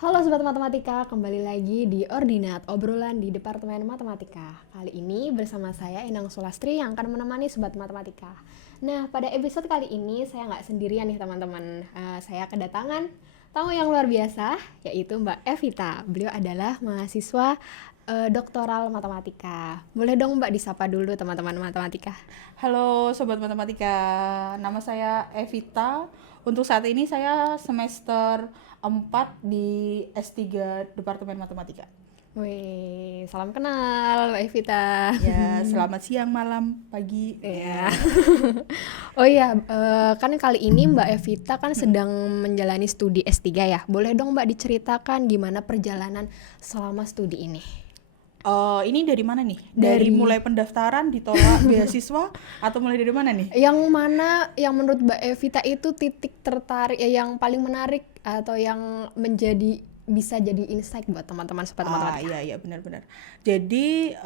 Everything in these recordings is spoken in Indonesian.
Halo Sobat Matematika, kembali lagi di Ordinat, obrolan di Departemen Matematika. Kali ini bersama saya Inang Sulastri yang akan menemani Sobat Matematika. Nah, pada episode kali ini saya nggak sendirian nih teman-teman. Saya kedatangan tamu yang luar biasa, yaitu Mbak Evita. Beliau adalah mahasiswa doktoral Matematika. Boleh dong Mbak disapa dulu teman-teman Matematika. Halo Sobat Matematika, nama saya Evita. Untuk saat ini saya semester 4 di S3 Departemen Matematika. Wih, salam kenal Mbak Evita. Ya, selamat siang, malam, pagi. Iya. Oh iya, kan kali ini Mbak Evita kan sedang menjalani studi S3 ya. Boleh dong Mbak diceritakan gimana perjalanan selama studi ini? Ini dari mana nih? Dari Dari mulai pendaftaran, ditolak beasiswa, atau mulai dari mana nih? yang mana yang menurut Mbak Evita itu titik tertarik yang paling menarik atau yang menjadi bisa jadi insight buat teman-teman sobat matematika? Iya benar-benar. Jadi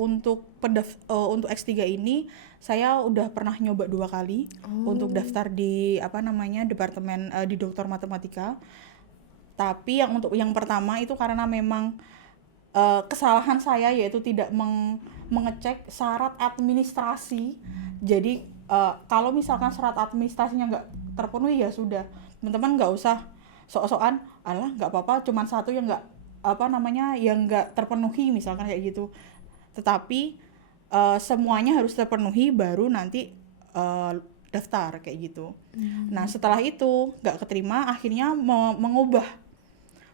untuk X3 ini saya udah pernah nyoba 2 kali untuk daftar di departemen di Doktor Matematika. Tapi untuk yang pertama itu karena memang kesalahan saya yaitu tidak mengecek syarat administrasi. Jadi kalau misalkan syarat administrasinya nggak terpenuhi ya sudah, teman-teman nggak usah sok-sokan, alah nggak apa-apa, cuman satu yang nggak terpenuhi misalkan kayak gitu. Tetapi semuanya harus terpenuhi baru nanti daftar kayak gitu. Nah setelah itu nggak keterima, akhirnya mengubah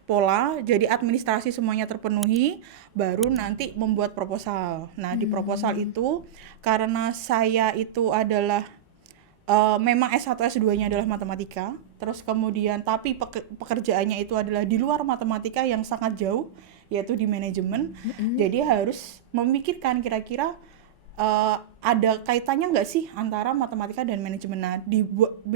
pola, jadi administrasi semuanya terpenuhi, baru nanti membuat proposal. Nah di proposal itu karena saya itu adalah memang S1 S2-nya adalah matematika, terus kemudian tapi pekerjaannya itu adalah di luar matematika yang sangat jauh, yaitu di manajemen. Jadi harus memikirkan kira-kira ada kaitannya nggak sih antara matematika dan manajemen. Nah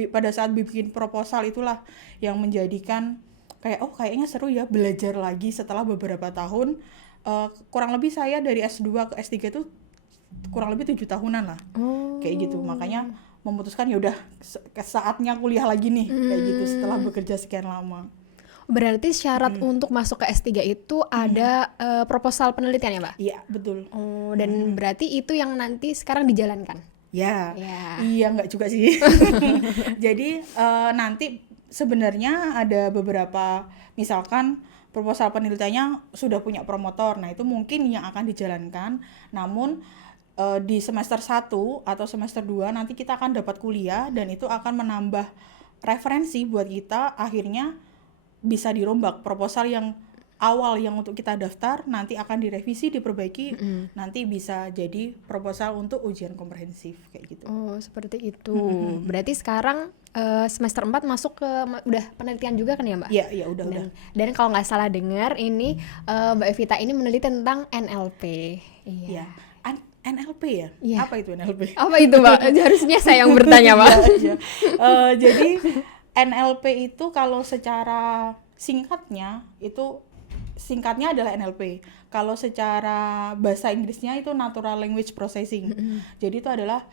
pada saat bikin proposal itulah yang menjadikan kayaknya seru ya belajar lagi setelah beberapa tahun. Kurang lebih saya dari S2 ke S3 itu kurang lebih 7 tahunan lah. Kayak gitu. Makanya memutuskan ya udah saatnya kuliah lagi nih kayak gitu setelah bekerja sekian lama. Berarti syarat untuk masuk ke S3 itu ada proposal penelitian ya Mbak? Iya, betul. Oh, dan berarti itu yang nanti sekarang dijalankan? Ya. Ya. Iya enggak juga sih. Jadi nanti sebenarnya ada beberapa, misalkan proposal penelitiannya sudah punya promotor, nah itu mungkin yang akan dijalankan. Namun di semester 1 atau semester 2 nanti kita akan dapat kuliah dan itu akan menambah referensi buat kita, akhirnya bisa dirombak proposal yang awal yang untuk kita daftar nanti akan direvisi, diperbaiki, nanti bisa jadi proposal untuk ujian komprehensif kayak gitu. Oh, seperti itu. Berarti sekarang semester 4 masuk ke udah penelitian juga kan ya, Mbak? Iya, udah. Dan kalau nggak salah dengar ini Mbak Evita ini meneliti tentang NLP. Iya. NLP ya? Iya. Apa itu NLP? Apa itu, Mbak? Harusnya saya yang bertanya, Mbak. Iya. Jadi NLP itu kalau secara singkatnya adalah NLP. Kalau secara bahasa Inggrisnya itu Natural Language Processing. Jadi itu adalah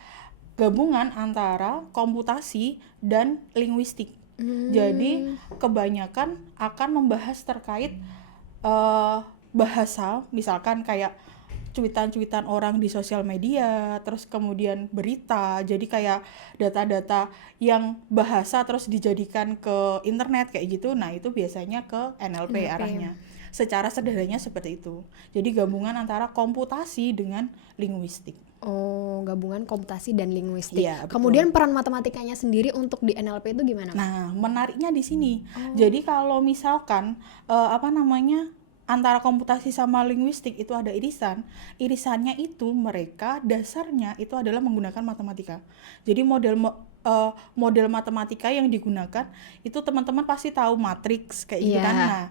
gabungan antara komputasi dan linguistik. Jadi kebanyakan akan membahas terkait bahasa, misalkan kayak cuitan-cuitan orang di sosial media, terus kemudian berita, jadi kayak data-data yang bahasa terus dijadikan ke internet kayak gitu. Nah itu biasanya ke NLP arahnya. Secara sederhananya seperti itu. Jadi gabungan antara komputasi dengan linguistik. Oh, gabungan komputasi dan linguistik. Iya, betul. Kemudian peran matematikanya sendiri untuk di NLP itu gimana, Mbak? Nah menariknya di sini. Jadi kalau misalkan antara komputasi sama linguistik itu ada irisannya itu mereka dasarnya itu adalah menggunakan matematika. Jadi model matematika yang digunakan itu teman-teman pasti tahu matriks kayak gitu kan. Nah,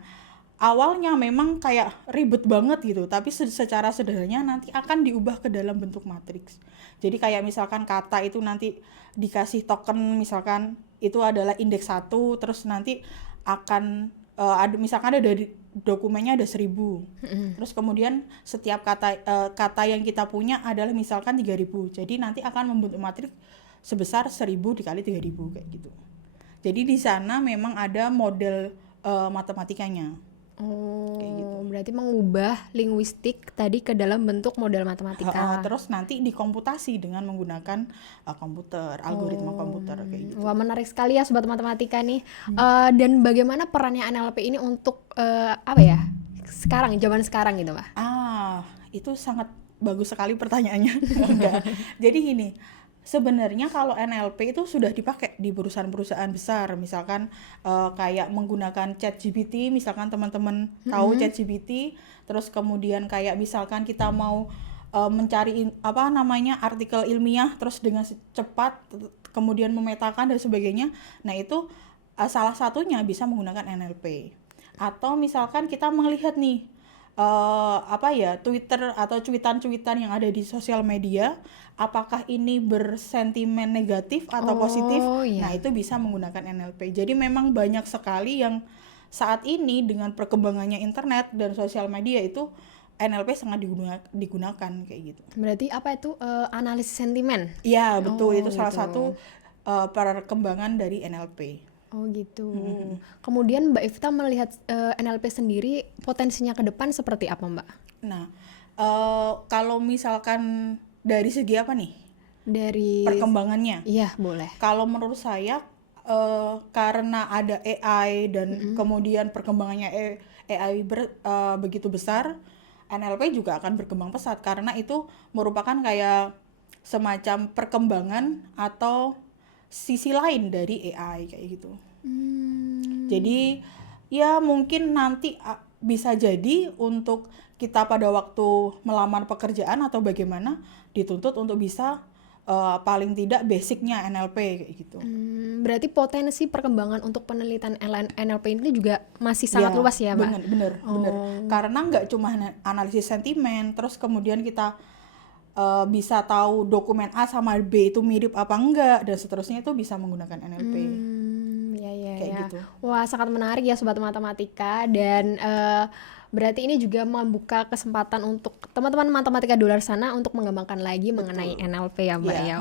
awalnya memang kayak ribet banget gitu, tapi secara sederhananya nanti akan diubah ke dalam bentuk matriks. Jadi kayak misalkan kata itu nanti dikasih token, misalkan itu adalah indeks 1, terus nanti akan misalkan ada dari dokumennya ada 1000. Terus kemudian setiap kata yang kita punya adalah misalkan 3000. Jadi nanti akan membentuk matriks sebesar 1000 dikali 3000 kayak gitu. Jadi di sana memang ada model matematikanya. Kayak gitu. Berarti mengubah linguistik tadi ke dalam bentuk model matematika. Terus nanti dikomputasi dengan menggunakan komputer, algoritma komputer kayak gitu. Wah, menarik sekali ya sobat matematika nih. Dan bagaimana perannya NLP ini untuk apa ya? Zaman sekarang gitu, Mbak? Itu sangat bagus sekali pertanyaannya. Enggak. Jadi gini, sebenarnya kalau NLP itu sudah dipakai di perusahaan-perusahaan besar, misalkan kayak menggunakan ChatGPT, misalkan teman-teman tahu ChatGPT, terus kemudian kayak misalkan kita mau mencari artikel ilmiah, terus dengan cepat, kemudian memetakan dan sebagainya. Nah itu salah satunya bisa menggunakan NLP. Atau misalkan kita melihat nih Twitter atau cuitan-cuitan yang ada di sosial media, apakah ini bersentimen negatif atau positif? Iya. Nah, itu bisa menggunakan NLP. Jadi memang banyak sekali yang saat ini dengan perkembangannya internet dan sosial media itu NLP sangat digunakan kayak gitu. Berarti apa itu analisis sentimen? Iya, betul. Itu gitu. salah satu perkembangan dari NLP. Oh gitu. Kemudian Mbak Evita melihat NLP sendiri potensinya ke depan seperti apa, Mbak? Nah, kalau misalkan dari segi apa nih? Dari Perkembangannya? Iya, boleh. Kalau menurut saya karena ada AI dan kemudian perkembangannya AI begitu besar, NLP juga akan berkembang pesat karena itu merupakan kayak semacam perkembangan atau sisi lain dari AI kayak gitu. Jadi ya mungkin nanti bisa jadi untuk kita pada waktu melamar pekerjaan atau bagaimana dituntut untuk bisa paling tidak basicnya NLP kayak gitu. Berarti potensi perkembangan untuk penelitian NLP ini juga masih sangat luas ya, Mbak? Bener. Karena nggak cuma analisis sentimen, terus kemudian kita bisa tahu dokumen A sama B itu mirip apa enggak dan seterusnya, itu bisa menggunakan NLP. Kayak gitu. Wah, sangat menarik ya sobat matematika, dan berarti ini juga membuka kesempatan untuk teman-teman matematika di luar sana untuk mengembangkan lagi mengenai NLP ya, Mbak ya.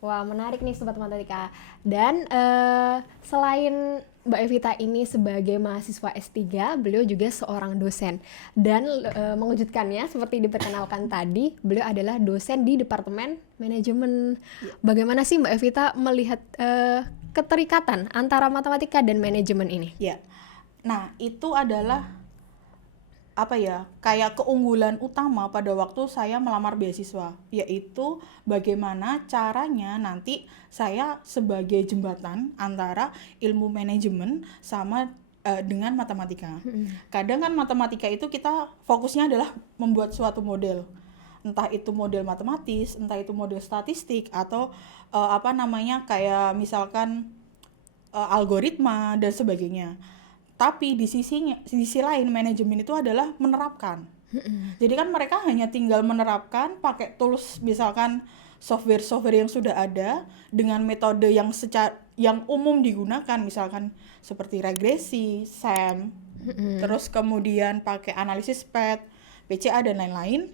Wah, menarik nih sobat matematika. Dan selain Mbak Evita ini sebagai mahasiswa S3, beliau juga seorang dosen. Dan mengejutkannya seperti diperkenalkan tadi, beliau adalah dosen di Departemen Manajemen. Bagaimana sih Mbak Evita melihat keterikatan antara matematika dan manajemen ini? Ya. Nah, itu adalah kayak keunggulan utama pada waktu saya melamar beasiswa, yaitu bagaimana caranya nanti saya sebagai jembatan antara ilmu manajemen sama dengan matematika. Kadang kan matematika itu kita fokusnya adalah membuat suatu model, entah itu model matematis, entah itu model statistik, atau kayak misalkan algoritma dan sebagainya. Tapi di sisi lain manajemen itu adalah menerapkan. Jadi kan mereka hanya tinggal menerapkan pakai tools, misalkan software yang sudah ada dengan metode yang umum digunakan, misalkan seperti regresi, SEM, terus kemudian pakai analisis PET, PCA dan lain-lain.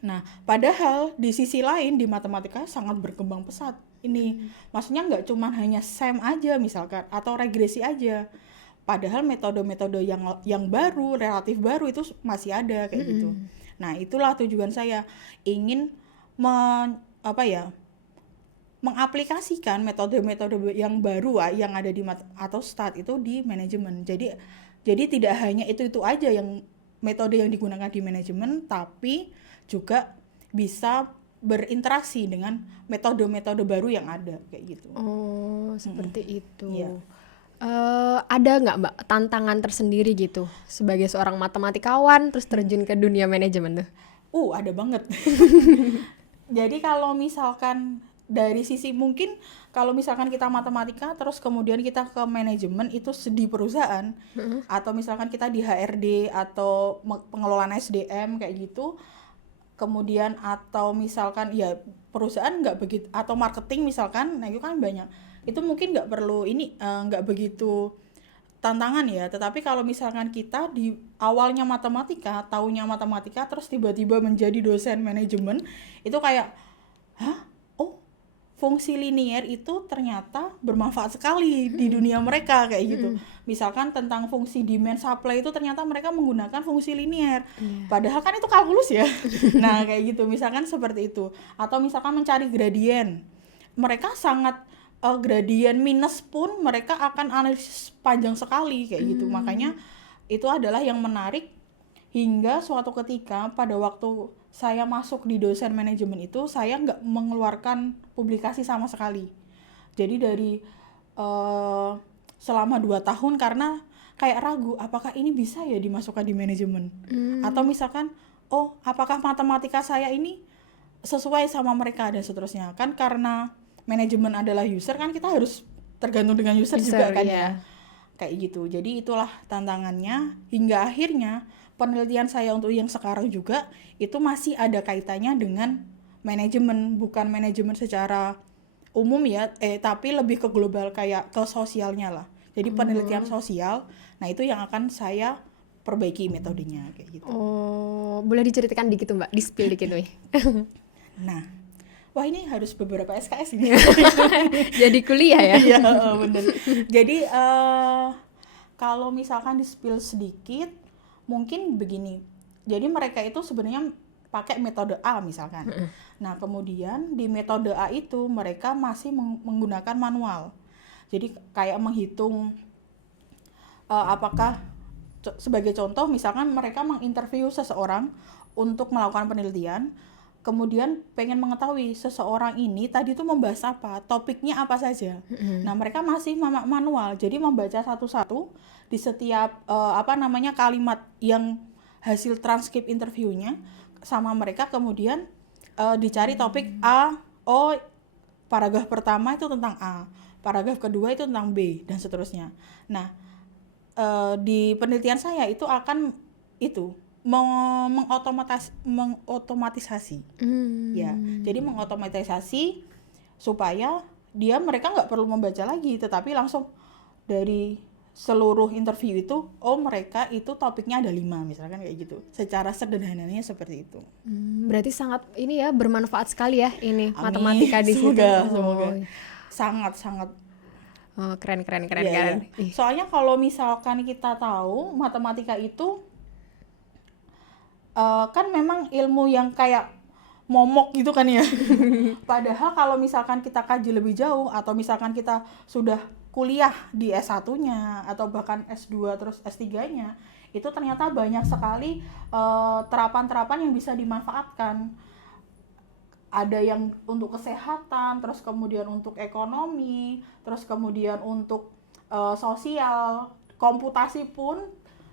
Nah, padahal di sisi lain di matematika sangat berkembang pesat. Ini maksudnya nggak cuma hanya SEM aja misalkan atau regresi aja. Padahal metode-metode yang baru, relatif baru itu masih ada kayak gitu. Nah, itulah tujuan saya, ingin mengaplikasikan metode-metode yang baru yang ada di atau STAT itu di manajemen. Jadi tidak hanya itu aja yang metode yang digunakan di manajemen, tapi juga bisa berinteraksi dengan metode-metode baru yang ada kayak gitu. Oh, seperti itu. Iya. Ada nggak Mbak tantangan tersendiri gitu sebagai seorang matematikawan terus terjun ke dunia manajemen tuh? Ada banget. Jadi kalau misalkan dari sisi mungkin kalau misalkan kita matematika terus kemudian kita ke manajemen itu di perusahaan, atau misalkan kita di HRD atau pengelolaan SDM kayak gitu, kemudian atau misalkan ya perusahaan nggak begitu, atau marketing misalkan, nah itu kan banyak. Itu mungkin nggak perlu nggak begitu tantangan ya. Tetapi kalau misalkan kita di awalnya matematika, taunya matematika, terus tiba-tiba menjadi dosen manajemen, itu kayak fungsi linier itu ternyata bermanfaat sekali di dunia mereka kayak gitu. Misalkan tentang fungsi demand supply itu ternyata mereka menggunakan fungsi linier. Padahal kan itu kalkulus ya. Nah, kayak gitu. Misalkan seperti itu. Atau misalkan mencari gradien. Mereka sangat gradien minus pun mereka akan analisis panjang sekali kayak gitu. Makanya itu adalah yang menarik hingga suatu ketika pada waktu saya masuk di dosen manajemen itu saya nggak mengeluarkan publikasi sama sekali. Jadi dari selama 2 tahun karena kayak ragu apakah ini bisa ya dimasukkan di manajemen. Atau misalkan apakah matematika saya ini sesuai sama mereka dan seterusnya. Kan karena manajemen adalah user kan kita harus tergantung dengan user juga kan ya. Kayak gitu. Jadi itulah tantangannya hingga akhirnya penelitian saya untuk yang sekarang juga itu masih ada kaitannya dengan manajemen, bukan manajemen secara umum ya, tapi lebih ke global kayak ke sosialnya lah. Jadi penelitian sosial, nah itu yang akan saya perbaiki metodenya kayak gitu. Oh, boleh diceritakan dikit tuh Mbak, di-spill dikit nih. Nah, wah ini harus beberapa SKS ini. Jadi kuliah ya? Iya, bener. Jadi kalau misalkan di-spill sedikit, mungkin begini. Jadi mereka itu sebenarnya pakai metode A misalkan. Nah, kemudian di metode A itu mereka masih menggunakan manual. Jadi kayak menghitung apakah sebagai contoh misalkan mereka menginterview seseorang untuk melakukan penelitian, kemudian pengen mengetahui seseorang ini tadi tuh membahas apa, topiknya apa saja. Nah, mereka masih manual. Jadi membaca satu-satu di setiap kalimat yang hasil transkrip interviewnya sama mereka, kemudian dicari topik A, paragraf pertama itu tentang A, paragraf kedua itu tentang B dan seterusnya. Nah, di penelitian saya itu akan mengotomatisasi. Ya, jadi mengotomatisasi supaya mereka nggak perlu membaca lagi, tetapi langsung dari seluruh interview itu, mereka itu topiknya ada 5 misalkan kayak gitu. Secara sederhananya seperti itu. Berarti sangat ini ya bermanfaat sekali ya ini. Amin. Matematika di situ. Semoga. Sangat. Oh, keren. Ya. Soalnya kalau misalkan kita tahu matematika itu kan memang ilmu yang kayak momok gitu kan ya. Padahal kalau misalkan kita kaji lebih jauh atau misalkan kita sudah kuliah di S1-nya atau bahkan S2 terus S3-nya, itu ternyata banyak sekali terapan-terapan yang bisa dimanfaatkan. Ada yang untuk kesehatan, terus kemudian untuk ekonomi, terus kemudian untuk sosial, komputasi pun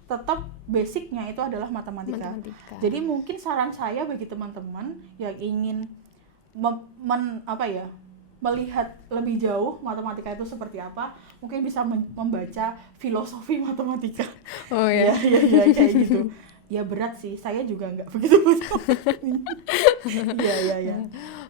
tetap basicnya itu adalah matematika. Jadi mungkin saran saya bagi teman-teman yang ingin melihat lebih jauh matematika itu seperti apa, mungkin bisa membaca filosofi matematika. Oh ya. Ya kayak gitu. Ya berat sih, saya juga nggak begitu betul. Ya.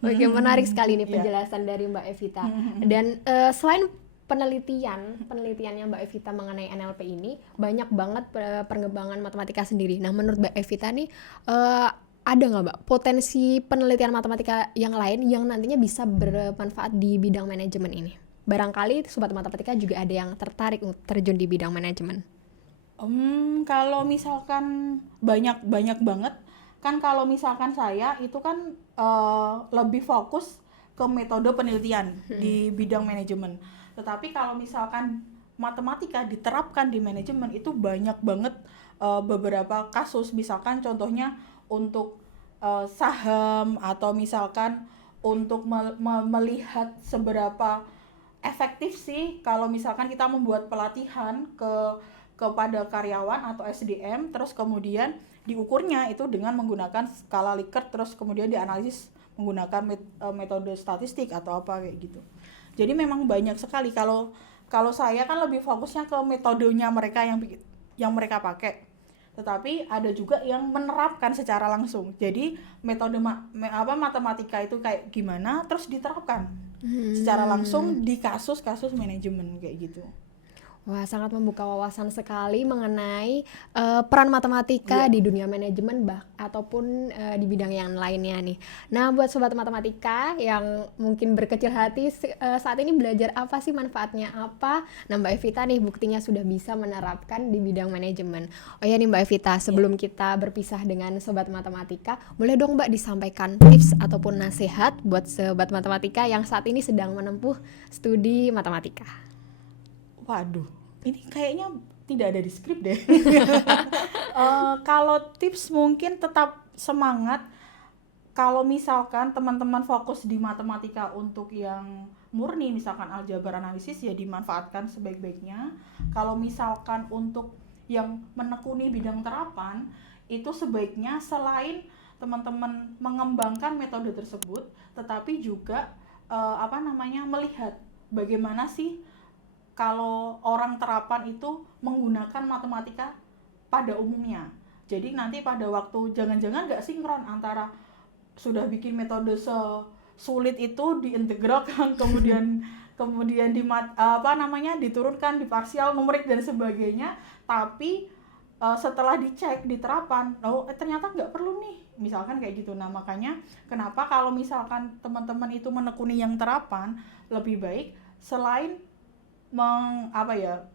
Oke, menarik sekali nih penjelasan dari Mbak Evita. Dan selain penelitiannya Mbak Evita mengenai NLP ini, banyak banget pengembangan matematika sendiri. Nah, menurut Mbak Evita nih, ada nggak Mbak potensi penelitian matematika yang lain yang nantinya bisa bermanfaat di bidang manajemen ini? Barangkali Sobat Matematika juga ada yang tertarik terjun di bidang manajemen. Kalau misalkan banyak banget, kan kalau misalkan saya itu kan lebih fokus ke metode penelitian di bidang manajemen. Tetapi kalau misalkan matematika diterapkan di manajemen itu banyak banget beberapa kasus, misalkan contohnya untuk saham atau misalkan untuk melihat seberapa efektif sih kalau misalkan kita membuat pelatihan kepada karyawan atau SDM, terus kemudian diukurnya itu dengan menggunakan skala Likert, terus kemudian dianalisis menggunakan metode statistik atau apa kayak gitu. Jadi memang banyak sekali. Kalau saya kan lebih fokusnya ke metodenya mereka yang mereka pakai. Tetapi ada juga yang menerapkan secara langsung. Jadi metode matematika itu kayak gimana terus diterapkan secara langsung di kasus-kasus manajemen kayak gitu. Wah, sangat membuka wawasan sekali mengenai peran matematika Iya. di dunia manajemen ataupun di bidang yang lainnya nih. Nah, buat sobat matematika yang mungkin berkecil hati saat ini belajar apa sih, manfaatnya apa? Nah, Mbak Evita nih buktinya sudah bisa menerapkan di bidang manajemen. Oh ya nih Mbak Evita, sebelum kita berpisah dengan sobat matematika, boleh dong Mbak disampaikan tips ataupun nasihat buat sobat matematika yang saat ini sedang menempuh studi matematika. Waduh, ini kayaknya tidak ada di skrip deh. Kalau tips mungkin tetap semangat. Kalau misalkan teman-teman fokus di matematika untuk yang murni, misalkan aljabar analisis, ya dimanfaatkan sebaik-baiknya. Kalau misalkan untuk yang menekuni bidang terapan, itu sebaiknya selain teman-teman mengembangkan metode tersebut, tetapi juga melihat bagaimana sih kalau orang terapan itu menggunakan matematika pada umumnya. Jadi nanti pada waktu jangan-jangan nggak sinkron antara sudah bikin metode sesulit itu diintegralkan kemudian diturunkan di parsial numerik dan sebagainya, tapi setelah dicek di terapan ternyata nggak perlu nih, misalkan kayak gitu. Nah, makanya kenapa kalau misalkan teman-teman itu menekuni yang terapan, lebih baik selain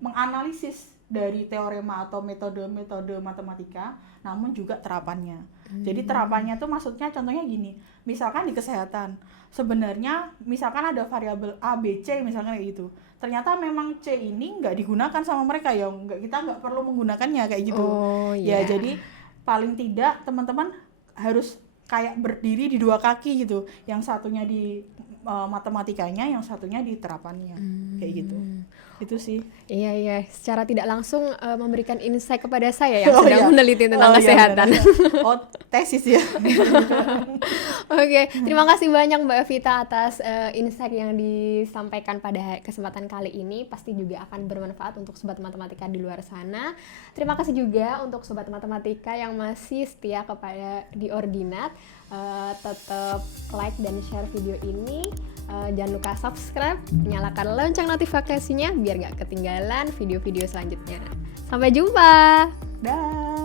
menganalisis dari teorema atau metode-metode matematika, namun juga terapannya. Jadi terapannya tuh maksudnya contohnya gini, misalkan di kesehatan, sebenarnya misalkan ada variabel A, B, C misalkan kayak gitu. Ternyata memang C ini nggak digunakan sama mereka, ya kita nggak perlu menggunakannya kayak gitu. Ya, jadi paling tidak teman-teman harus kayak berdiri di dua kaki gitu. Yang satunya di matematikanya, yang satunya di terapannya. Kayak gitu. Itu sih. Iya, secara tidak langsung memberikan insight kepada saya yang sedang meneliti tentang kesehatan. Tesis ya. Oke, terima kasih banyak Mbak Evita atas insight yang disampaikan pada kesempatan kali ini. Pasti juga akan bermanfaat untuk sobat matematika di luar sana. Terima kasih juga untuk sobat matematika yang masih setia kepada di Ordinat. Tetap like dan share video ini. Jangan lupa subscribe, nyalakan lonceng notifikasinya biar gak ketinggalan video-video selanjutnya. Sampai jumpa. Dah.